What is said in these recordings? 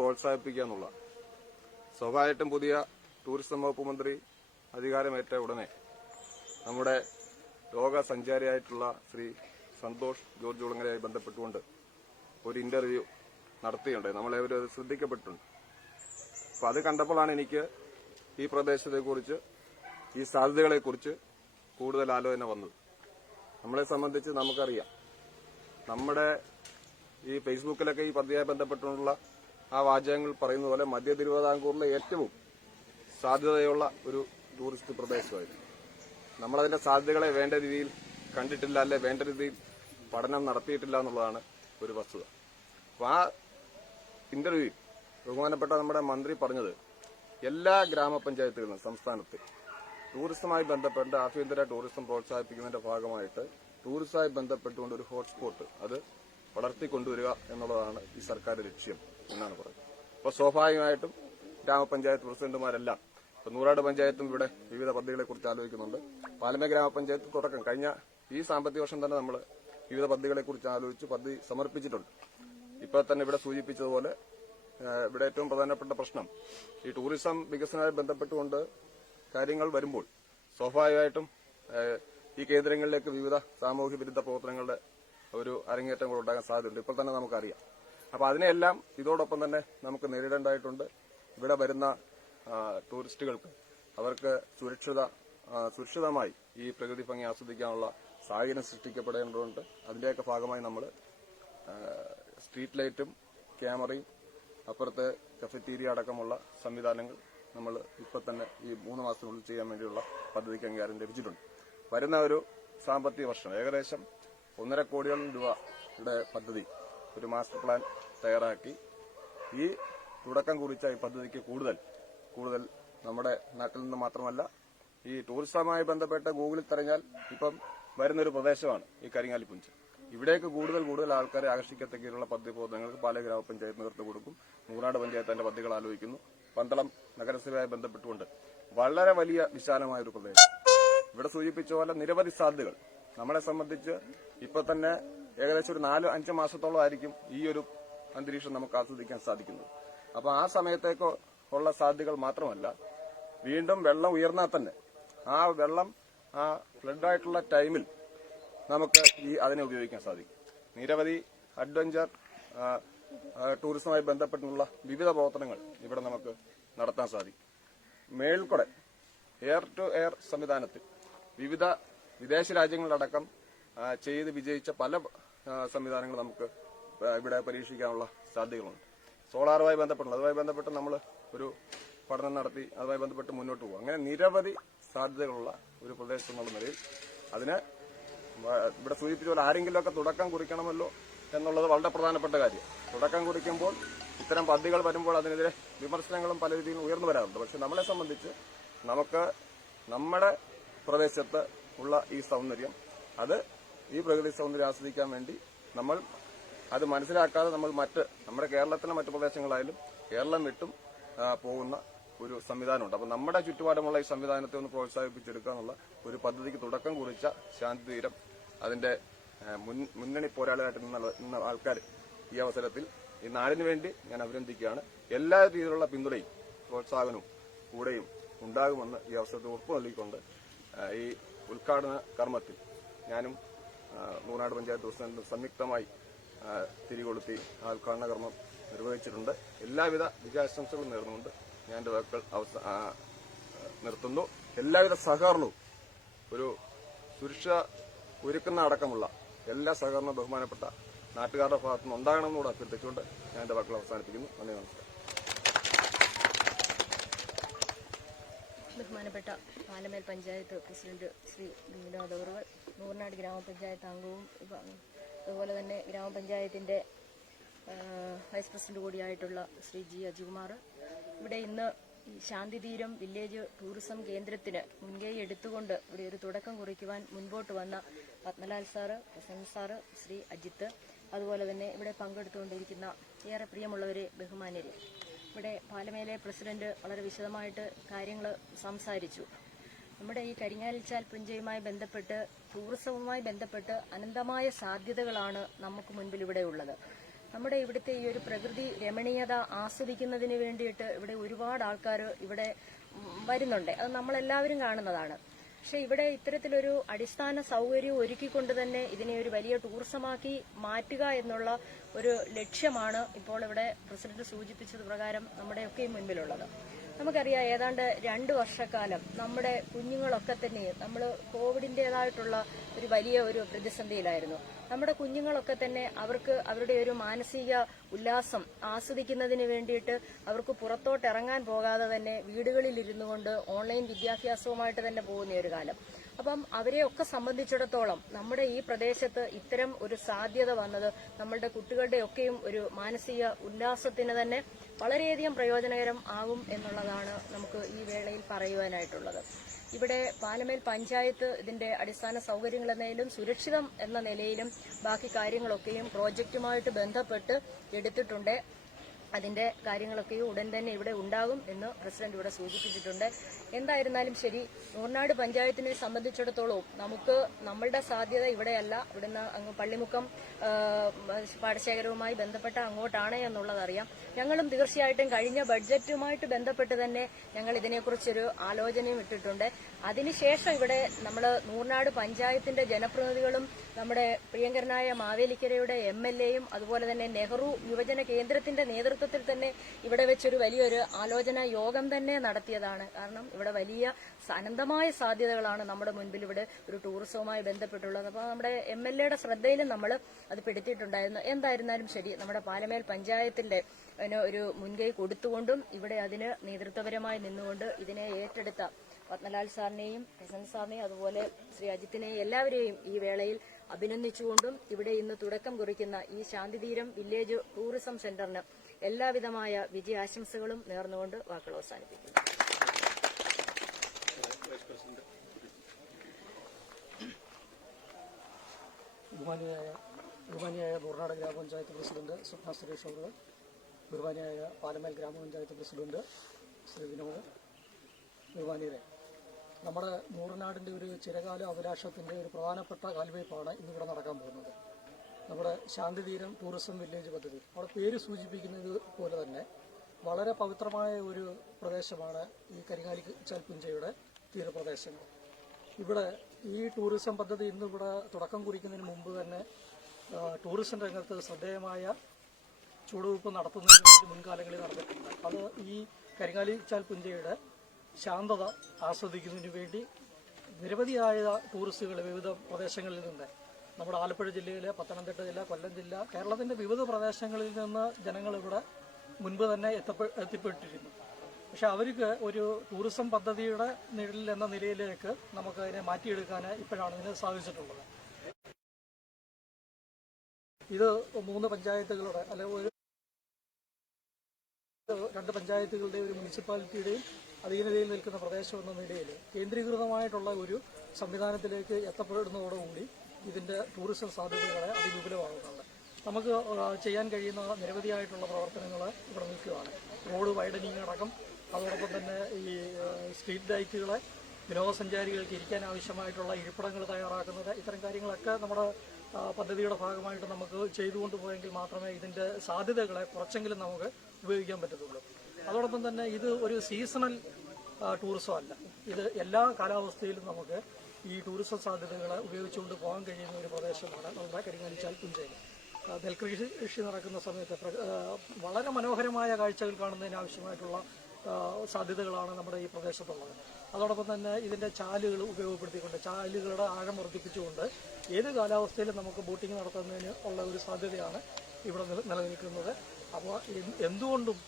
പ്രോത്സാഹിപ്പിക്കുക എന്നുള്ള സ്വാഭാവികമായിട്ടും പുതിയ ടൂറിസം വകുപ്പ് മന്ത്രി അധികാരമേറ്റ ഉടനെ നമ്മുടെ ലോക സഞ്ചാരിയായിട്ടുള്ള ശ്രീ സന്തോഷ് ജോർജ് കുളങ്ങരയുമായി ബന്ധപ്പെട്ടുകൊണ്ട് ഒരു ഇന്റർവ്യൂ നടത്തിയുണ്ട്. നമ്മളെവരും അത് ശ്രദ്ധിക്കപ്പെട്ടിട്ടുണ്ട്. അപ്പൊ അത് കണ്ടപ്പോഴാണ് എനിക്ക് ഈ പ്രദേശത്തെക്കുറിച്ച്, ഈ സാധ്യതകളെക്കുറിച്ച് കൂടുതൽ ആലോചന വന്നത്. നമ്മളെ സംബന്ധിച്ച് നമുക്കറിയാം, നമ്മുടെ ഈ ഫേസ്ബുക്കിലൊക്കെ ഈ പദ്ധതിയുമായി ബന്ധപ്പെട്ടുള്ള ആ വാചകങ്ങൾ പറയുന്ന പോലെ മധ്യ തിരുവിതാംകൂറിലെ ഏറ്റവും സാധ്യതയുള്ള ഒരു ടൂറിസ്റ്റ് പ്രദേശമായിരുന്നു. നമ്മളതിന്റെ സാധ്യതകളെ വേണ്ട രീതിയിൽ കണ്ടിട്ടില്ല, അല്ലെ വേണ്ട രീതിയിൽ പഠനം നടത്തിയിട്ടില്ല എന്നുള്ളതാണ് ഒരു വസ്തുത. അപ്പൊ ആ ഇന്റർവ്യൂ ബഹുമാനപ്പെട്ട നമ്മുടെ മന്ത്രി പറഞ്ഞത് എല്ലാ ഗ്രാമപഞ്ചായത്തുകളിലും സംസ്ഥാനത്ത് ടൂറിസവുമായി ബന്ധപ്പെട്ട് ആഭ്യന്തര ടൂറിസം പ്രോത്സാഹിപ്പിക്കുന്നതിന്റെ ഭാഗമായിട്ട് ടൂറിസവുമായി ബന്ധപ്പെട്ടുകൊണ്ട് ഒരു ഹോട്ട്സ്പോട്ട് അത് വളർത്തിക്കൊണ്ടുവരിക എന്നുള്ളതാണ് ഈ സർക്കാർ ലക്ഷ്യം എന്നാണ് പറയുന്നത്. അപ്പോൾ സ്വാഭാവികമായിട്ടും ഗ്രാമപഞ്ചായത്ത് പ്രസിഡന്റുമാരെല്ലാം ഇപ്പൊ നൂറാട് പഞ്ചായത്തും ഇവിടെ വിവിധ പദ്ധതികളെക്കുറിച്ച് ആലോചിക്കുന്നുണ്ട്. പാലമ ഗ്രാമപഞ്ചായത്ത് തുടക്കം കഴിഞ്ഞ ഈ സാമ്പത്തിക വർഷം തന്നെ നമ്മൾ വിവിധ പദ്ധതികളെക്കുറിച്ച് ആലോചിച്ച് പദ്ധതി സമർപ്പിച്ചിട്ടുണ്ട്. ഇപ്പൊ തന്നെ ഇവിടെ സൂചിപ്പിച്ചതുപോലെ ഇവിടെ ഏറ്റവും പ്രധാനപ്പെട്ട പ്രശ്നം ഈ ടൂറിസം വികസനവുമായി ബന്ധപ്പെട്ടുകൊണ്ട് കാര്യങ്ങൾ വരുമ്പോൾ സ്വാഭാവികമായിട്ടും ഈ കേന്ദ്രങ്ങളിലേക്ക് വിവിധ സാമൂഹ്യ വിരുദ്ധ പ്രവർത്തനങ്ങളുടെ ഒരു അരങ്ങേറ്റം കൂടെ ഉണ്ടാകാൻ സാധ്യതയുണ്ട്. ഇപ്പോൾ തന്നെ നമുക്കറിയാം. അപ്പൊ അതിനെല്ലാം ഇതോടൊപ്പം തന്നെ നമുക്ക് നേരിടേണ്ടതായിട്ടുണ്ട്. ഇവിടെ വരുന്ന ടൂറിസ്റ്റുകൾക്ക് അവർക്ക് സുരക്ഷിതമായി ഈ പ്രകൃതി ഭംഗി ആസ്വദിക്കാനുള്ള സാഹചര്യം സൃഷ്ടിക്കപ്പെടേണ്ടതുണ്ട്. അതിന്റെയൊക്കെ ഭാഗമായി നമ്മൾ സ്ട്രീറ്റ് ലൈറ്റും ക്യാമറയും അപ്പുറത്തെ കഫറ്റീരിയ അടക്കമുള്ള സംവിധാനങ്ങൾ നമ്മൾ ഇപ്പൊ തന്നെ ഈ 3 മാസത്തിനുള്ളിൽ ചെയ്യാൻ വേണ്ടിയുള്ള പദ്ധതിക്ക് അംഗീകാരം ലഭിച്ചിട്ടുണ്ട്. വരുന്ന ഒരു സാമ്പത്തിക വർഷം ഏകദേശം 1.5 കോടിയോളം രൂപയുടെ പദ്ധതി ഒരു മാസ്റ്റർ പ്ലാൻ തയ്യാറാക്കി ഈ തുടക്കം കുറിച്ച ഈ പദ്ധതിക്ക് കൂടുതൽ നമ്മുടെ നാട്ടിൽ നിന്ന് മാത്രമല്ല ഈ ടൂറിസവുമായി ബന്ധപ്പെട്ട് ഗൂഗിളിൽ തിരഞ്ഞാൽ ഇപ്പം വരുന്നൊരു പ്രദേശമാണ് ഈ കരിങ്ങാലിക്കുഞ്ച്. ഇവിടേക്ക് കൂടുതൽ ആൾക്കാരെ ആകർഷിക്കത്തക്കയുള്ള പദ്ധതി പ്രവർത്തനങ്ങൾക്ക് പാല ഗ്രാമപഞ്ചായത്ത് നേതൃത്വം കൊടുക്കും. നൂറാട് പഞ്ചായത്ത് അതിന്റെ പദ്ധതികൾ ആലോചിക്കുന്നു. പന്തളം നഗരസഭയുമായി ബന്ധപ്പെട്ടുകൊണ്ട് വളരെ വലിയ വിശാലമായ ഒരു പ്രദേശം. ഇവിടെ സൂചിപ്പിച്ച പോലെ നിരവധി സാധ്യതകൾ നമ്മളെ സംബന്ധിച്ച് ഇപ്പൊ തന്നെ ഏകദേശം ഒരു 4-5 മാസത്തോളം ആയിരിക്കും ഈ ഒരു അന്തരീക്ഷം നമുക്ക് ആസ്വദിക്കാൻ സാധിക്കുന്നത്. അപ്പൊ ആ സമയത്തേക്ക് ഉള്ള സാധ്യതകൾ മാത്രമല്ല, വീണ്ടും വെള്ളം ഉയർന്നാൽ തന്നെ ആ വെള്ളം ആ ഫ്ലഡായിട്ടുള്ള ടൈമിൽ നമുക്ക് അതിനെ ഉപയോഗിക്കാൻ സാധിക്കും. നിരവധി അഡ്വഞ്ചർ ടൂറിസവുമായി ബന്ധപ്പെട്ടുള്ള വിവിധ പ്രവർത്തനങ്ങൾ ഇവിടെ നമുക്ക് നടത്താൻ സാധിക്കും. മേൽക്കൂടെ എയർ ടു എയർ സംവിധാനത്തിൽ വിവിധ വിദേശ രാജ്യങ്ങളിലടക്കം ചെയ്ത് വിജയിച്ച പല സംവിധാനങ്ങൾ നമുക്ക് ഇവിടെ പരീക്ഷിക്കാനുള്ള സാധ്യതകളുണ്ട്. സോളാറുമായി ബന്ധപ്പെട്ട് നമ്മൾ ഒരു പഠനം നടത്തി അതുമായി ബന്ധപ്പെട്ട് മുന്നോട്ട് പോകും. അങ്ങനെ നിരവധി സാധ്യതകളുള്ള ഒരു പ്രദേശം എന്നുള്ള നിലയിൽ അതിന് ഇവിടെ സൂചിപ്പിച്ച പോലെ ആരെങ്കിലുമൊക്കെ തുടക്കം കുറിക്കണമല്ലോ എന്നുള്ളത് വളരെ പ്രധാനപ്പെട്ട കാര്യം. തുടക്കം കുറിക്കുമ്പോൾ ഇത്തരം പദ്ധതികൾ വരുമ്പോൾ അതിനെതിരെ വിമർശനങ്ങളും പല രീതിയിൽ ഉയർന്നു വരാറുണ്ട്. പക്ഷെ നമ്മളെ സംബന്ധിച്ച് നമുക്ക് നമ്മുടെ പ്രദേശത്ത് ഉള്ള ഈ സൗന്ദര്യം ഈ പ്രകൃതി സൗന്ദര്യം ആസ്വദിക്കാൻ വേണ്ടി നമ്മൾ അത് മനസ്സിലാക്കാതെ നമ്മൾ നമ്മുടെ കേരളത്തിലെ മറ്റു പ്രദേശങ്ങളായാലും കേരളം വിട്ടും പോകുന്ന ഒരു സംവിധാനമുണ്ട്. അപ്പൊ നമ്മുടെ ചുറ്റുപാടുമുള്ള ഈ സംവിധാനത്തെ ഒന്ന് പ്രോത്സാഹിപ്പിച്ചെടുക്കുക എന്നുള്ള ഒരു പദ്ധതിക്ക് തുടക്കം കുറിച്ച ശാന്തിതീരം അതിന്റെ മുന്നണി പോരാളികളായിട്ട് നിന്ന ആൾക്കാർ ഈ അവസരത്തിൽ ഈ നാടിനു വേണ്ടി ഞാൻ അഭിനന്ദിക്കുകയാണ്. എല്ലാ രീതിയിലുള്ള പിന്തുണയും പ്രോത്സാഹനവും കൂടെയും ഉണ്ടാകുമെന്ന് ഈ അവസരത്തിൽ ഉറപ്പു നൽകിക്കൊണ്ട് ഈ ഉദ്ഘാടന കർമ്മത്തിൽ ഞാനും നൂറാട് പഞ്ചായത്ത് പ്രസിഡന്റും സംയുക്തമായി തിരികൊളുത്തി ആ ഉദ്ഘാടന കർമ്മം നിർവഹിച്ചിട്ടുണ്ട്. എല്ലാവിധ വിജയാശംസകളും നേർന്നുകൊണ്ട് ഞാൻ എന്റെ വാക്കുകൾ നിർത്തുന്നു. എല്ലാവിധ സഹകരണവും ഒരു സുരക്ഷ ഒരുക്കുന്ന അടക്കമുള്ള എല്ലാ സഹകരണവും ബഹുമാനപ്പെട്ട നാട്ടുകാരുടെ ഭാഗത്തുനിന്ന് ഉണ്ടാകണമെന്നുകൂടെ അഭ്യർത്ഥിച്ചുകൊണ്ട് ഞാൻ എന്റെ വാക്കുകൾ അവസാനിപ്പിക്കുന്നു. നന്ദി, നമസ്കാരം. ബഹുമാനപ്പെട്ട പാലമേൽ പഞ്ചായത്ത് പ്രസിഡന്റ് ശ്രീ വിനോദ് അഗർവാൾ, നൂറിനാട് ഗ്രാമപഞ്ചായത്ത് അംഗവും അതുപോലെ തന്നെ ഗ്രാമപഞ്ചായത്തിന്റെ വൈസ് പ്രസിഡന്റ് കൂടിയായിട്ടുള്ള ശ്രീ ജി അജികുമാർ, ഇവിടെ ഇന്ന് ശാന്തിതീരം വില്ലേജ് ടൂറിസം കേന്ദ്രത്തിന് മുൻകൈ എടുത്തുകൊണ്ട് ഇവിടെ ഒരു തുടക്കം കുറിക്കുവാൻ മുൻപോട്ട് വന്ന Padmalal sir, president sir, Shri Ajith, അതുപോലെ തന്നെ ഇവിടെ പങ്കെടുത്തുകൊണ്ടിരിക്കുന്ന ഏറെ പ്രിയമുള്ളവരെ, ബഹുമാന്യരെ, ഇവിടെ പാലമേലെ പ്രസിഡന്റ് വളരെ വിശദമായിട്ട് കാര്യങ്ങൾ സംസാരിച്ചു. നമ്മുടെ ഈ കരിങ്ങാലിച്ചാൽ പുഞ്ചയുമായി ബന്ധപ്പെട്ട് ടൂറിസവുമായി ബന്ധപ്പെട്ട് അനന്തമായ സാധ്യതകളാണ് നമുക്ക് മുൻപിൽ ഇവിടെ ഉള്ളത്. നമ്മുടെ ഇവിടുത്തെ ഈ ഒരു പ്രകൃതി രമണീയത ആസ്വദിക്കുന്നതിന് വേണ്ടിയിട്ട് ഇവിടെ ഒരുപാട് ആൾക്കാർ ഇവിടെ വരുന്നുണ്ട്. അത് നമ്മളെല്ലാവരും കാണുന്നതാണ്. പക്ഷെ ഇവിടെ ഇത്തരത്തിലൊരു അടിസ്ഥാന സൗകര്യം ഒരുക്കിക്കൊണ്ട് തന്നെ ഇതിനെ ഒരു വലിയ ടൂറിസമാക്കി മാറ്റുക എന്നുള്ള ഒരു ലക്ഷ്യമാണ് ഇപ്പോൾ ഇവിടെ പ്രസിഡന്റ് സൂചിപ്പിച്ചത് പ്രകാരം നമ്മുടെയൊക്കെ മുൻപിലുള്ളത്. നമുക്കറിയാം, ഏതാണ്ട് 2 വർഷക്കാലം നമ്മുടെ കുഞ്ഞുങ്ങളൊക്കെ തന്നെ നമ്മൾ കോവിഡിന്റേതായിട്ടുള്ള ഒരു വലിയ ഒരു പ്രതിസന്ധിയിലായിരുന്നു. നമ്മുടെ കുഞ്ഞുങ്ങളൊക്കെ തന്നെ അവർക്ക് അവരുടെ ഒരു മാനസിക ഉല്ലാസം ആസ്വദിക്കുന്നതിന് വേണ്ടിയിട്ട് അവർക്ക് പുറത്തോട്ട് ഇറങ്ങാൻ പോകാതെ തന്നെ വീടുകളിൽ ഇരുന്നു കൊണ്ട് ഓൺലൈൻ വിദ്യാഭ്യാസവുമായിട്ട് തന്നെ പോകുന്ന ഒരു കാലം. അപ്പം അവരെയൊക്കെ സംബന്ധിച്ചിടത്തോളം നമ്മുടെ ഈ പ്രദേശത്ത് ഇത്തരം ഒരു സാധ്യത വന്നത് നമ്മളുടെ കുട്ടികളുടെയൊക്കെയും ഒരു മാനസിക ഉല്ലാസത്തിന് തന്നെ വളരെയധികം പ്രയോജനകരം ആകും എന്നുള്ളതാണ് നമുക്ക് ഈ വേളയിൽ പറയുവാനായിട്ടുള്ളത്. ഇവിടെ പാലമേൽ പഞ്ചായത്ത് ഇതിന്റെ അടിസ്ഥാന സൗകര്യങ്ങൾ എന്നതിലും സുരക്ഷിതം എന്ന നിലയിലും ബാക്കി കാര്യങ്ങളൊക്കെയും പ്രോജക്റ്റുമായിട്ട് ബന്ധപ്പെട്ട് എടുത്തിട്ടുണ്ട്. അതിന്റെ കാര്യങ്ങളൊക്കെയും ഉടൻ തന്നെ ഇവിടെ ഉണ്ടാകും എന്ന് പ്രസിഡന്റ് ഇവിടെ സൂചിപ്പിച്ചിട്ടുണ്ട്. എന്തായിരുന്നാലും ശരി, നൂർനാട് പഞ്ചായത്തിനെ സംബന്ധിച്ചിടത്തോളം നമുക്ക് നമ്മളുടെ സാധ്യത ഇവിടെയല്ല, ഇവിടുന്ന് അങ്ങ് പള്ളിമുക്കം പാടശേഖരവുമായി ബന്ധപ്പെട്ട അങ്ങോട്ടാണ് എന്നുള്ളതറിയാം. ഞങ്ങളും തീർച്ചയായിട്ടും കഴിഞ്ഞ ബഡ്ജറ്റുമായിട്ട് ബന്ധപ്പെട്ട് തന്നെ ഞങ്ങൾ ഇതിനെക്കുറിച്ചൊരു ആലോചനയും ഇട്ടിട്ടുണ്ട്. അതിനുശേഷം ഇവിടെ നമ്മൾ നൂർനാട് പഞ്ചായത്തിന്റെ ജനപ്രതിനിധികളും നമ്മുടെ പ്രിയങ്കരനായ മാവേലിക്കരയുടെ MLAയും അതുപോലെ തന്നെ നെഹ്റു യുവജന കേന്ദ്രത്തിന്റെ നേതൃത്വത്തിൽ തന്നെ ഇവിടെ വെച്ചൊരു വലിയൊരു ആലോചനാ യോഗം തന്നെ നടത്തിയതാണ്. കാരണം ഇവിടെ വലിയ അനന്തമായ സാധ്യതകളാണ് നമ്മുടെ മുൻപിൽ ഇവിടെ ഒരു ടൂറിസവുമായി ബന്ധപ്പെട്ടുള്ളത്. അപ്പോൾ നമ്മുടെ MLAയുടെ ശ്രദ്ധയിലും നമ്മൾ അത് പെടുത്തിയിട്ടുണ്ടായിരുന്നു. എന്തായിരുന്നാലും ശരി, നമ്മുടെ പാലമേൽ പഞ്ചായത്തിന്റെ ഒരു മുൻകൈ കൊടുത്തുകൊണ്ടും ഇവിടെ അതിന് നേതൃത്വപരമായി നിന്നുകൊണ്ട് ഇതിനെ ഏറ്റെടുത്ത പത്മലാൽ സാറിനെയും പ്രസന്റ് സാറിനെയും അതുപോലെ ശ്രീ അജിത്തിനെയും എല്ലാവരെയും ഈ വേളയിൽ അഭിനന്ദിച്ചുകൊണ്ടും ഇവിടെ ഇന്ന് തുടക്കം കുറിക്കുന്ന ഈ ശാന്തിതീരം വില്ലേജ് ടൂറിസം സെന്ററിന് എല്ലാവിധമായ വിജയാശംസകളും നേർന്നുകൊണ്ട് വാക്കുകൾ അവസാനിപ്പിക്കുന്നു. ബഹുമാനിയായ നൂർനാട് ഗ്രാമപഞ്ചായത്ത് പ്രസിഡന്റ് സ്വപ്ന സുരേഷ് അവർ, ബഹുമാനിയായ പാലമേൽ ഗ്രാമപഞ്ചായത്ത് പ്രസിഡന്റ് ശ്രീ വിനോദ്, ബഹുമാനിയരെ, നമ്മുടെ നൂർനാടിന്റെ ഒരു ചിരകാല അഭിലാഷത്തിന്റെ ഒരു പ്രധാനപ്പെട്ട കാൽവയ്പ്പാണ് ഇന്നിവിടെ നടക്കാൻ പോകുന്നത്. നമ്മുടെ ശാന്തിതീരം ടൂറിസം വില്ലേജ് പദ്ധതി. അവിടെ പേര് സൂചിപ്പിക്കുന്നത് പോലെ തന്നെ വളരെ പവിത്രമായ ഒരു പ്രദേശമാണ് ഈ കരിങ്ങാലിച്ചാൽ പുഞ്ചയുടെ തീരപ്രദേശങ്ങൾ. ഇവിടെ ഈ ടൂറിസം പദ്ധതി ഇന്നിവിടെ തുടക്കം കുറിക്കുന്നതിന് മുമ്പ് തന്നെ ടൂറിസം രംഗത്ത് ശ്രദ്ധേയമായ ചുവടുവയ്പ് നടത്തുന്നതിന് വേണ്ടി മുൻകാലങ്ങളിൽ നടന്നിട്ടുണ്ട്. അത് ഈ കരിങ്ങാലിച്ചാൽ പുഞ്ചയുടെ ശാന്തത ആസ്വദിക്കുന്നതിന് വേണ്ടി നിരവധിയായ ടൂറിസ്റ്റുകൾ വിവിധ പ്രദേശങ്ങളിൽ നിന്ന്, നമ്മുടെ ആലപ്പുഴ ജില്ലയിലെ, പത്തനംതിട്ട ജില്ല, കൊല്ലം ജില്ല, കേരളത്തിന്റെ വിവിധ പ്രദേശങ്ങളിൽ നിന്ന് ജനങ്ങൾ ഇവിടെ മുൻപ് തന്നെ എത്തിപ്പെട്ടിരുന്നു. പക്ഷെ അവർക്ക് ഒരു ടൂറിസം പദ്ധതിയുടെ നിഴലിൽ എന്ന നിലയിലേക്ക് നമുക്ക് അതിനെ മാറ്റിയെടുക്കാൻ ഇപ്പോഴാണ് ഇതിന് സാധിച്ചിട്ടുള്ളത്. ഇത് 3 പഞ്ചായത്തുകളുടെ അല്ലെങ്കിൽ 2 പഞ്ചായത്തുകളുടെ ഒരു മുനിസിപ്പാലിറ്റിയുടെയും അധീനതയിൽ നിൽക്കുന്ന പ്രദേശം എന്ന നിലയിൽ കേന്ദ്രീകൃതമായിട്ടുള്ള ഒരു സംവിധാനത്തിലേക്ക് എത്തപ്പെടുന്നതോടുകൂടി ഇതിന്റെ ടൂറിസം സാധ്യതകളെ അതിവിപുലമാകുന്നുണ്ട്. നമുക്ക് ചെയ്യാൻ കഴിയുന്ന നിരവധിയായിട്ടുള്ള പ്രവർത്തനങ്ങൾ ഇവിടെ നിൽക്കുകയാണ്. റോഡ് വൈഡനിങ് അടക്കം, അതോടൊപ്പം തന്നെ ഈ സ്ട്രീറ്റ് ലൈറ്റുകളെ, വിനോദസഞ്ചാരികൾക്ക് ഇരിക്കാൻ ആവശ്യമായിട്ടുള്ള ഇരിപ്പിടങ്ങൾ തയ്യാറാക്കുന്നത്, ഇത്തരം കാര്യങ്ങളൊക്കെ നമ്മുടെ പദ്ധതിയുടെ ഭാഗമായിട്ട് നമുക്ക് ചെയ്തുകൊണ്ട് പോയെങ്കിൽ മാത്രമേ ഇതിന്റെ സാധ്യതകളെ കുറച്ചെങ്കിലും നമുക്ക് ഉപയോഗിക്കാൻ പറ്റത്തുള്ളൂ. അതോടൊപ്പം തന്നെ ഇത് ഒരു സീസണൽ ടൂറിസം അല്ല, ഇത് എല്ലാ കാലാവസ്ഥയിലും നമുക്ക് ഈ ടൂറിസം സാധ്യതകളെ ഉപയോഗിച്ചുകൊണ്ട് പോകാൻ കഴിയുന്ന ഒരു പ്രദേശമാണ് നമ്മുടെ കരിങ്ങാലിച്ചാൽ പുഞ്ചയിൽ. നെൽകൃഷി നടക്കുന്ന സമയത്ത് വളരെ മനോഹരമായ കാഴ്ചകൾ കാണുന്നതിന് ആവശ്യമായിട്ടുള്ള സാധ്യതകളാണ് നമ്മുടെ ഈ പ്രദേശത്തുള്ളത്. അതോടൊപ്പം തന്നെ ഇതിന്റെ ചാലുകൾ ഉപയോഗപ്പെടുത്തിക്കൊണ്ട്, ചാലുകളുടെ ആഴം വർദ്ധിപ്പിച്ചുകൊണ്ട് ഏത് കാലാവസ്ഥയിലും നമുക്ക് ബോട്ടിംഗ് നടത്തുന്നതിന് ഉള്ള ഒരു സാധ്യതയാണ് ഇവിടെ നിലനിൽക്കുന്നത്. അപ്പോൾ എന്തുകൊണ്ടും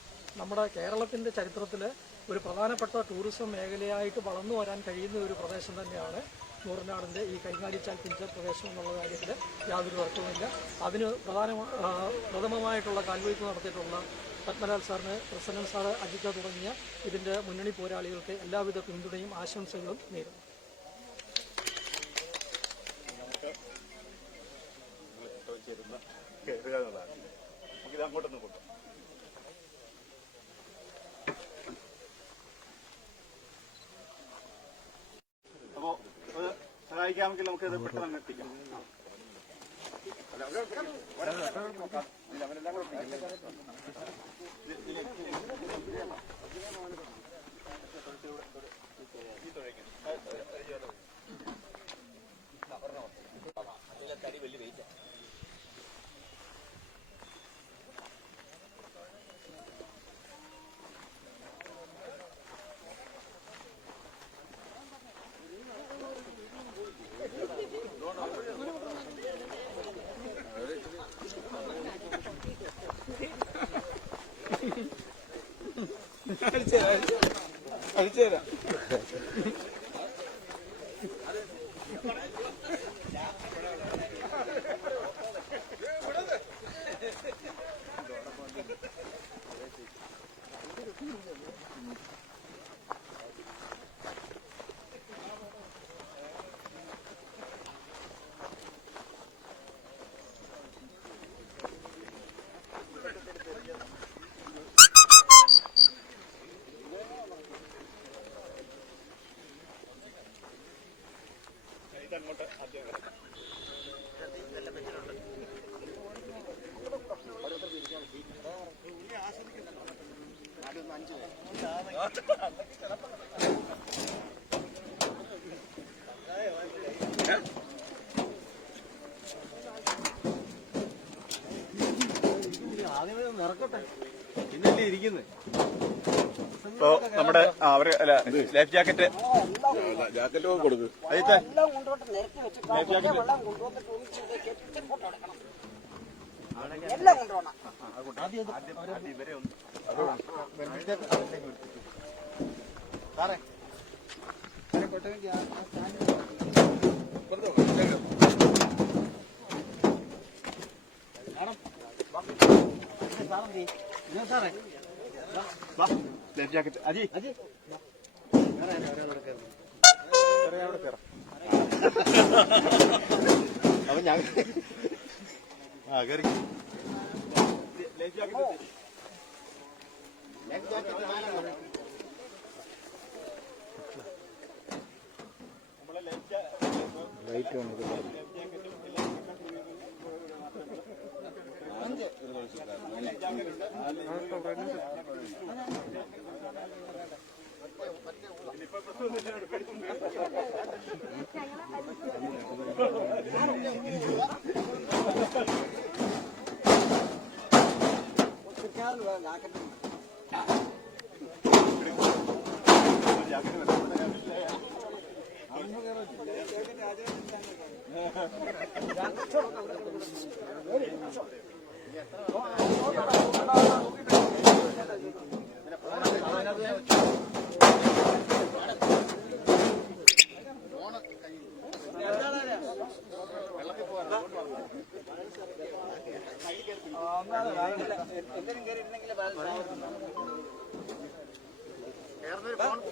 നമ്മുടെ കേരളത്തിന്റെ ചരിത്രത്തിൽ ഒരു പ്രധാനപ്പെട്ട ടൂറിസം മേഖലയായിട്ട് വളർന്നു വരാൻ കഴിയുന്ന ഒരു പ്രദേശം തന്നെയാണ് നൂർനാടിന്റെ ഈ കരിങ്ങാലിച്ചാൽ പുഞ്ച പ്രദേശം എന്നുള്ള കാര്യത്തിൽ യാതൊരു തർക്കവുമില്ല. അതിന് പ്രഥമമായിട്ടുള്ള കാൽവയ്പ് നടത്തിയിട്ടുള്ള പത്മലാൽ സാറിന്, പ്രസന്നൻ സാറ്, അജിത തുടങ്ങിയ ഇതിന്റെ മുന്നണി പോരാളികൾക്ക് എല്ലാവിധ പിന്തുണയും ആശംസകളും നേരുന്നു. അപ്പോ സഹായിക്കാമെങ്കിൽ നമുക്ക് ഇത് പെട്ടെന്ന് എത്തിക്കാം. അഴിച്ചുതരാം. ഇപ്പോ നമ്മുടെ അവര് അല്ല ലൈഫ് ജാക്കറ്റ് കൊടുക്കും. അജിത്തെ എല്ലാം കൊണ്ടുപോട്ട് നിരത്തി വെച്ചിട്ട് വെള്ളം കൊണ്ടുവന്നിട്ട് ഒന്നിച്ചിട്ട് കെട്ടിട്ട് ഫോട്ടോ എടുക്കണം. എല്ലാം കൊണ്ടുപോകണം. ഇവരെ ഒന്ന് സാറേ ലൈഫ് ജാക്കറ്റ് അജി അപ്പൊ ഞാൻ കയറി ലൈഫ് ജാക്കറ്റ് നമ്മളെ ലൈഫ്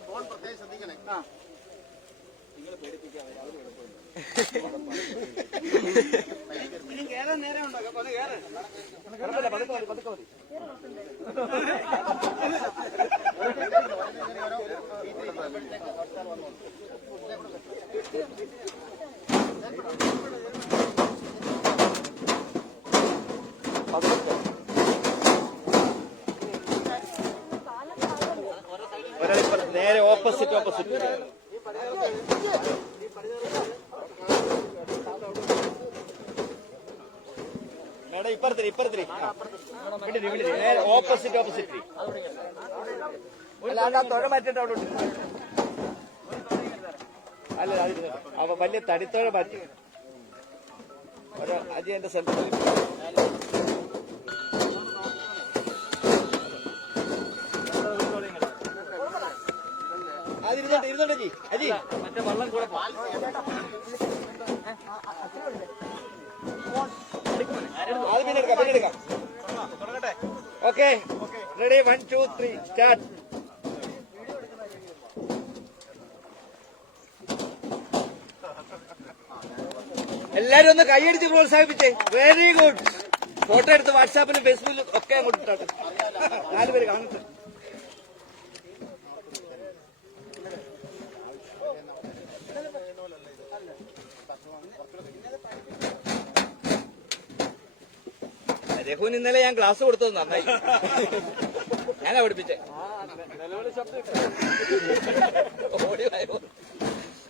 ഫോൺ പ്രത്യേകം ശ്രദ്ധിക്കണേ. ഇനി കേറാൻ നേരം ഉണ്ടോ? പതുക്കെ മതി. നേരെ ഓപ്പോസിറ്റ് മേഡം ഇപ്പുറത്തിരി നേരെ ഓപ്പോസിറ്റ് അല്ല തുഴ മാറ്റിട്ട് അവിടെ അല്ല അപ്പൊ വലിയ തടിത്തോഴ മാറ്റി ഒരു അജിന്റെ സെന്ററിൽ ഇരുന്നോട്ടെ അജി മറ്റേ വള്ളം കൂടെ അത് പിന്നെ എടുക്കാം ഓക്കെ റെഡി 1 2 3 സ്റ്റാർട്ട്. എല്ലാരും ഒന്ന് കൈയടിച്ച് പ്രോത്സാഹിപ്പിച്ചേ. Very good. ഫോട്ടോ എടുത്ത് വാട്സാപ്പിലും ഫേസ്ബുക്കിലും ഒക്കെ അങ്ങോട്ട് ഇട്ടാട്ടെ. 4 പേര് കാണട്ടെ. രഘുവിന് ഇന്നലെ ഞാൻ ക്ലാസ് കൊടുത്തത് നന്നായി. ഞാനാ പഠിപ്പിച്ചേ.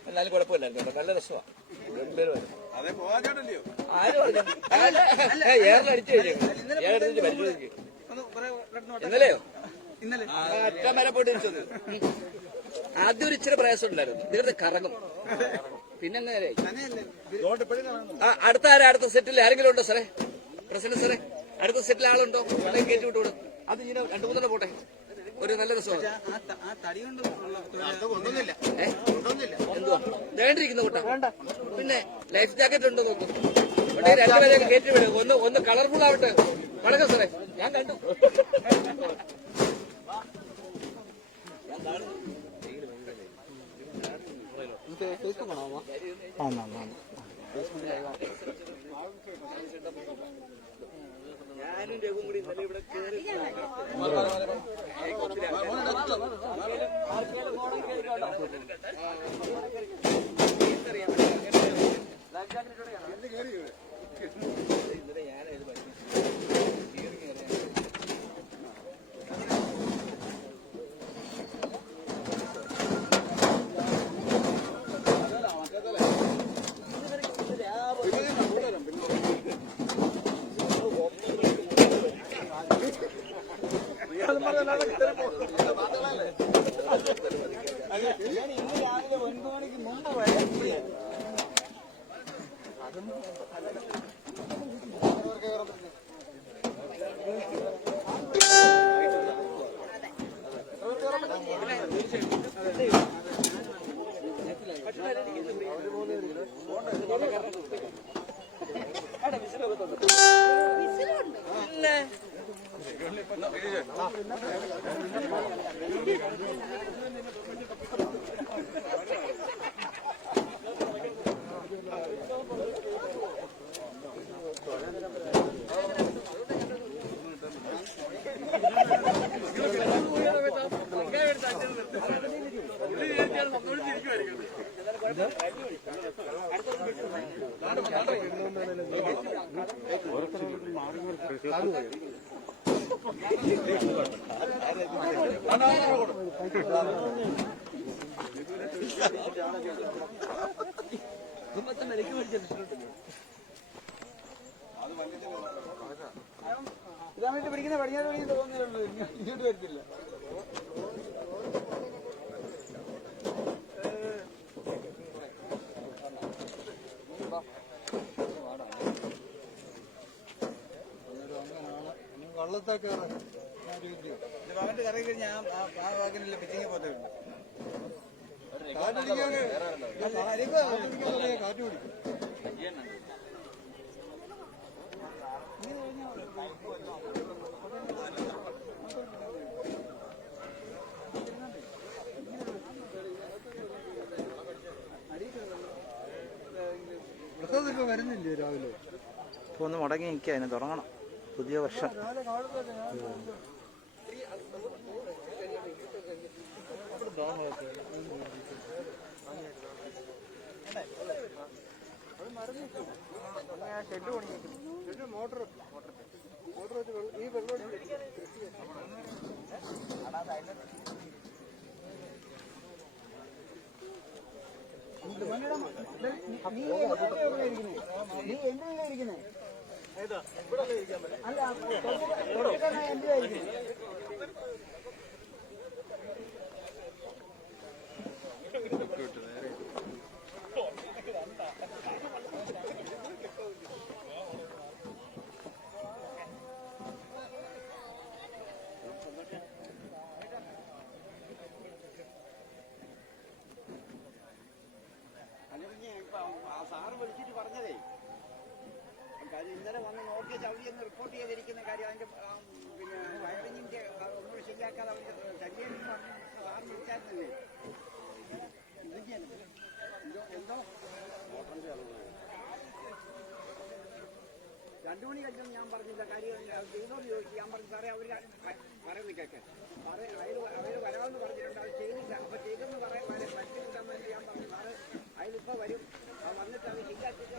എന്നാലും കുഴപ്പമില്ലായിരുന്നു. നല്ല രസമാണ്. ഗംഭീരമായിരുന്നു. ആര് പറഞ്ഞു? ഏറിലടിച്ചു കഴിഞ്ഞു. ഏറടിച്ച് പരിശോധിക്കും. ഇന്നലെയോ? അറ്റം വരെ പോയിട്ട് തിരിച്ചു വന്നു. ആദ്യം ഒരു ഇച്ചിരി പ്രയാസം ഉണ്ടായിരുന്നു. ഇതിന്റെ കറങ്ങും. പിന്നെ അടുത്ത സെറ്റിൽ ആരെങ്കിലും ഉണ്ടോ സാറേ? പ്രസിഡന്റ് സാറേ, അടുത്ത സെറ്റിൽ ആളുണ്ടോ? അല്ലെങ്കിൽ കയറ്റി വിട്ടുകൂടും. അത് ഇങ്ങനെ 2-3 പോട്ടെ. ഒരു നല്ല രസമാണ്. ആ തടി കൊണ്ട് എന്തുവാ വേണ്ടിയിരിക്കുന്ന കൂട്ടം? പിന്നെ ലൈഫ് ജാക്കറ്റ് ഉണ്ടോ നോക്കും. രണ്ടുപേരെ കയറ്റി വിടും. ഒന്ന് കളർഫുൾ ആവട്ടെ. വണക്കം സാറേ, ഞാൻ കണ്ടു. ഞാനും രഘുവും കൂടി ഇന്നലെ ഇവിടെ കയറി ഇതാ വേണ്ടി പിടിക്കുന്ന പടിഞ്ഞാറ് വഴി തോന്നുന്നുള്ളൂ, ഇങ്ങോട്ട് വരത്തില്ല. വള്ളത്തൊക്കെ കറങ്ങി കഴിഞ്ഞാൽ ആ വാക്കിനല്ല പിച്ചിങ്ങി പോകത്തേ കാറ്റ് പിടിക്കും. വരുന്നില്ലേ രാവിലെ? ഇപ്പോൾ ഒന്ന് മുടങ്ങി നിൽക്കുക, അതിന് തുടങ്ങണം പുതിയ വർഷം. മോട്ടർ ഈ വെള്ളം നീ എന്തിനാ ഇരിക്കുന്നേ? അല്ല എന്തിനാ ഇരിക്കുന്നേ? സാറ് വിളിച്ചിട്ട് പറഞ്ഞതേ കാര്യം ഇന്നലെ വന്ന് നോക്കിയ ചവിടി എന്ന് റിപ്പോർട്ട് ചെയ്തിരിക്കുന്ന കാര്യം അതിന്റെ പിന്നെ വയറിങ്ങിന്റെ ഒന്നുകൂടി ശരിയാക്കാതെ അവന്റെ ശരീരം സാറ് വിളിച്ചായിരുന്നല്ലേ എന്തോ 2 മണി കഴിഞ്ഞെന്ന് ഞാൻ പറഞ്ഞില്ല. കാര്യം ചെയ്തോന്ന് ചോദിച്ചു. ഞാൻ പറഞ്ഞു സാറേ അവർ പറയുന്നത് കേൾക്കാൻ സാറേ അവർ വരാമെന്ന് പറഞ്ഞിട്ടുണ്ട്, അത് ചെയ്തില്ല. അപ്പൊ ചെയ്തെന്ന് പറയാൻ പറ്റില്ല വേണ്ടി ഞാൻ പറഞ്ഞു സാറ് അതിലിപ്പോ വരും, അത് വന്നിട്ട് അത് ശരിയാക്കിയിട്ട്